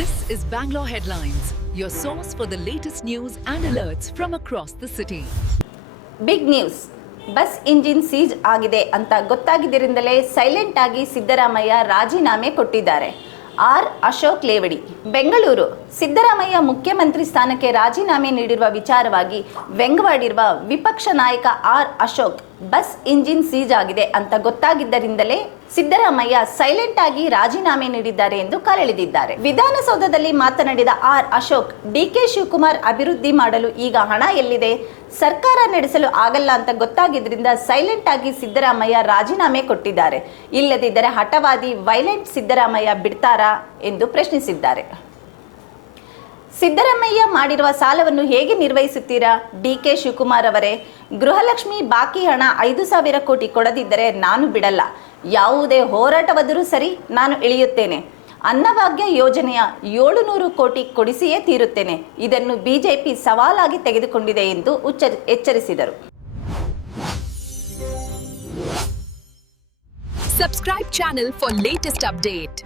This is Bangalore Headlines, your source for the latest news and alerts from across the city. Big news. Bus engine seize ಆಗಿದೆ ಅಂತ ಗೊತ್ತಾಗಿದ್ದರಿಂದಲೇ silent ಆಗಿ ಸಿದ್ದರಾಮಯ್ಯ ರಾಜೀನಾಮೆ ಕೊಟ್ಟಿದ್ದಾರೆ. R Ashok ಲೇವಡಿ, ಬೆಂಗಳೂರು. ಸಿದ್ದರಾಮಯ್ಯ ಮುಖ್ಯಮಂತ್ರಿ ಸ್ಥಾನಕ್ಕೆ ರಾಜೀನಾಮೆ ನೀಡಿರುವ ವಿಚಾರವಾಗಿ ವ್ಯಂಗ್ಯವಾಡಿರುವ ವಿಪಕ್ಷ ನಾಯಕ R Ashok, bus engine seize ಆಗಿದೆ ಅಂತ ಗೊತ್ತಾಗಿದ್ದರಿಂದಲೇ ಸಿದ್ದರಾಮಯ್ಯ ಸೈಲೆಂಟ್ ಆಗಿ ರಾಜೀನಾಮೆ ನೀಡಿದ್ದಾರೆ ಎಂದು ಕಾಲೆಳೆದಿದ್ದಾರೆ. ವಿಧಾನಸೌಧದಲ್ಲಿ ಮಾತನಾಡಿದ ಆರ್ ಅಶೋಕ್, ಡಿಕೆ ಶಿವಕುಮಾರ್ ಅಭಿವೃದ್ಧಿ ಮಾಡಲು ಈಗ ಹಣ ಎಲ್ಲಿದೆ, ಸರ್ಕಾರ ನಡೆಸಲು ಆಗಲ್ಲ ಅಂತ ಗೊತ್ತಾಗಿದ್ದರಿಂದ ಸೈಲೆಂಟ್ ಆಗಿ ಸಿದ್ದರಾಮಯ್ಯ ರಾಜೀನಾಮೆ ಕೊಟ್ಟಿದ್ದಾರೆ. ಇಲ್ಲದಿದ್ದರೆ ಹಠವಾದಿ ವೈಲೆಂಟ್ ಸಿದ್ದರಾಮಯ್ಯ ಬಿಡ್ತಾರಾ ಎಂದು ಪ್ರಶ್ನಿಸಿದ್ದಾರೆ. ಸಿದ್ದರಾಮಯ್ಯ ಮಾಡಿರುವ ಸಾಲವನ್ನು ಹೇಗೆ ನಿರ್ವಹಿಸುತ್ತೀರಾ? ಡಿಕೆ ಶಿವಕುಮಾರ್ ಅವರೇ, ಗೃಹಲಕ್ಷ್ಮಿ ಬಾಕಿ ಹಣ 5,000 ಕೋಟಿ ಕೊಡದಿದ್ದರೆ ನಾನು ಬಿಡಲ್ಲ. ಯಾವುದೇ ಹೋರಾಟವಾದರೂ ಸರಿ, ನಾನು ಇಳಿಯುತ್ತೇನೆ. ಅನ್ನಭಾಗ್ಯ ಯೋಜನೆಯ 700 ಕೋಟಿ ಕೊಡಿಸಿಯೇ ತೀರುತ್ತೇನೆ. ಇದನ್ನು ಬಿಜೆಪಿ ಸವಾಲಾಗಿ ತೆಗೆದುಕೊಂಡಿದೆ ಎಂದು ಎಚ್ಚರಿಸಿದರು. Subscribe channel for latest update.